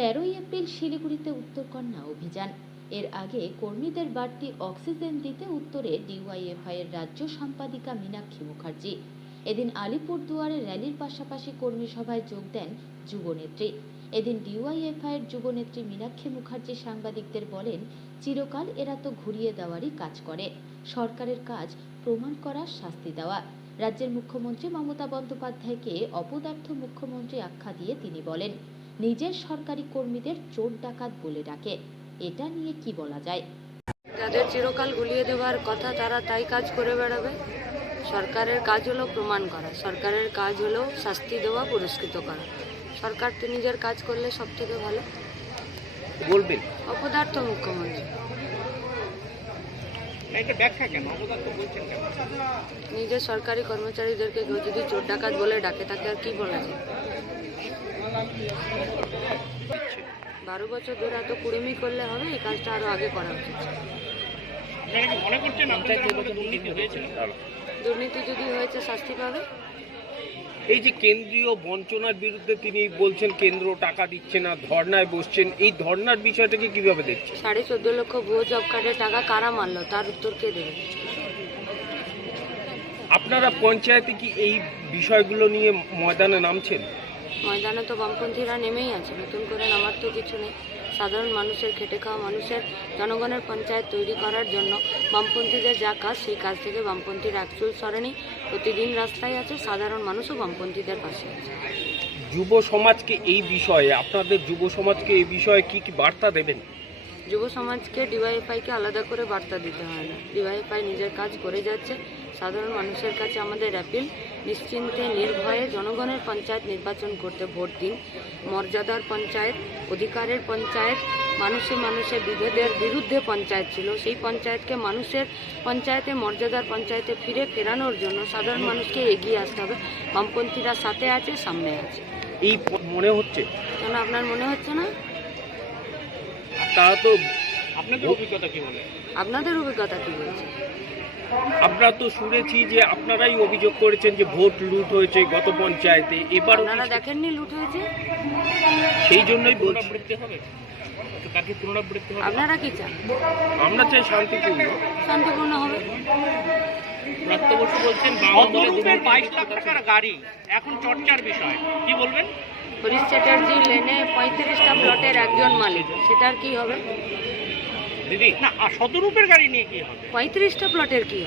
13ই April শিলিগুড়িতে উত্তরকন্যা অভিযান। এর আগে কর্মীদের বাড়তি অক্সিজেন দিতে উত্তরে ডিওয়াইএফআই এর রাজ্য সম্পাদিকা মীনাক্ষী মুখার্জি। এদিন আলিপুরদুয়ারে র্যালির পাশাপাশি কর্মী সভায় যোগ দেন যুবনেত্রী। এদিন ডিওয়াইএফআই এর যুবনেত্রী মীনাক্ষী মুখার্জি সাংবাদিকদের বলেন, চিরকাল এরা তো ঘুরিয়ে দেওয়ারই কাজ করে, সরকারের কাজ প্রমাণ করা, শাস্তি দেওয়া। রাজ্যের মুখ্যমন্ত্রী মমতা বন্দ্যোপাধ্যায়কে অপদার্থ মুখ্যমন্ত্রী আখ্যা দিয়ে তিনি বলেন, নিজের সরকারি কর্মীদের চোর ডাকাত বলে ডাকে। এটা নিয়ে কি বলা যায়? যাদের চিরকাল গুলিয়ে দেওয়ার কথা তারা তাই কাজ করে বেড়াবে। সরকারের কাজ হলো প্রমাণ করা, সরকারের কাজ হলো শাস্তি দেওয়া, পুরস্কৃত করা। সরকার তো নিজের কাজ করলে সব থেকে ভালো। বলবেন অপদার্থ মুখ্যমন্ত্রী। এটা ব্যাখ্যা কেন অবদার্থ বলছেন কেন? নিজের সরকারি কর্মচারীদেরকে কেউ যদি চোর ডাকাত বলে ডাকে তাকে আর কি বলা যায়? 12 বছর ধরে এত কুড়েমি করলে হবে? এই কাজটা আরো আগে করা উচিত। আপনারা কি মনে করছেন আপনাদের মধ্যে দুর্নীতি হয়েছে? দুর্নীতি যদি হয়েছে শাস্তি পাবে। এই যে কেন্দ্রীয় বঞ্চনার বিরুদ্ধে তিনি বলছেন কেন্দ্র টাকা দিচ্ছে না, ধর্নায় বসছেন, এই ধর্নার বিষয়টাকে কিভাবে দেখছেন? 14.5 লক্ষ ভুয়ো জব কার্ডের টাকা কারা মারলো তার উত্তর কে দেবে? আপনারা পঞ্চায়েতে কি এই বিষয়গুলো নিয়ে ময়দানে নামছেন? ময়দানে তো বামপন্থীরা নেমেই আছে, নতুন করে নামার তো কিছু নেই। সাধারণ মানুষের, খেটে খাওয়া মানুষের, জনগণের পঞ্চায়েত তৈরি করার জন্য বামপন্থীদের যা কাজ, সেই কাজ থেকে বামপন্থীর একচুল সরেনি। প্রতিদিন রাস্তায় আছে, সাধারণ মানুষও বামপন্থীদের পাশে আছে। যুব সমাজকে এই বিষয়ে, আপনাদের যুব সমাজকে এই বিষয়ে কি কি বার্তা দেবেন? যুব সমাজকে ডিওয়াইএফআইকে আলাদা করে বার্তা দিতে হয় না। ডিওয়াইএফআই নিজের কাজ করে যাচ্ছে। সাধারণ মানুষের কাছে আমাদের অ্যাপিল, নিশ্চিন্তে নির্ভয়ে জনগণের পঞ্চায়েত নির্বাচন করতে ভোট দিন। মর্যাদার পঞ্চায়েত, অধিকারের পঞ্চায়েত, মানুষে মানুষে বিভেদের বিরুদ্ধে পঞ্চায়েত ছিল, সেই পঞ্চায়েতকে মানুষের পঞ্চায়েতে, মর্যাদার পঞ্চায়েতে ফেরানোর জন্য সাধারণ মানুষকে এগিয়ে আসতে হবে। বামপন্থীরা সাথে আছে, সামনে আছে। এই মনে হচ্ছে কেন আপনার মনে হচ্ছে না? তারা তো আপনাদের অভিজ্ঞতা কি বলে? আপনাদের অভিজ্ঞতা কি বলছে? আমরা তো শুনেছি যে আপনারাই অভিযোগ করেছেন যে ভোট লুট হয়েছে গত পঞ্চায়েতে, এবার আপনারা দেখেননি লুট হয়েছে? সেই জন্যই বলছি। পুনরাবৃত্তি হবে, তাকে পুনরাবৃত্তি হবে। আপনারা কি চান? আমরা চাই শান্তিপূর্ণ। শান্তিপূর্ণ হবে। ব্রাত্য বসু বলছেন শতরূপের 22 লাখ টাকার গাড়ি এখন চর্চার বিষয়, কি বলবেন? হরিশ চ্যাটার্জি লেনে 35টা প্লটের একজন মালিক, সেটার কি হবে? দিদি না, আর শতরূপের গাড়ি নিয়ে কি হবে? 35টা প্লটের কি হবে?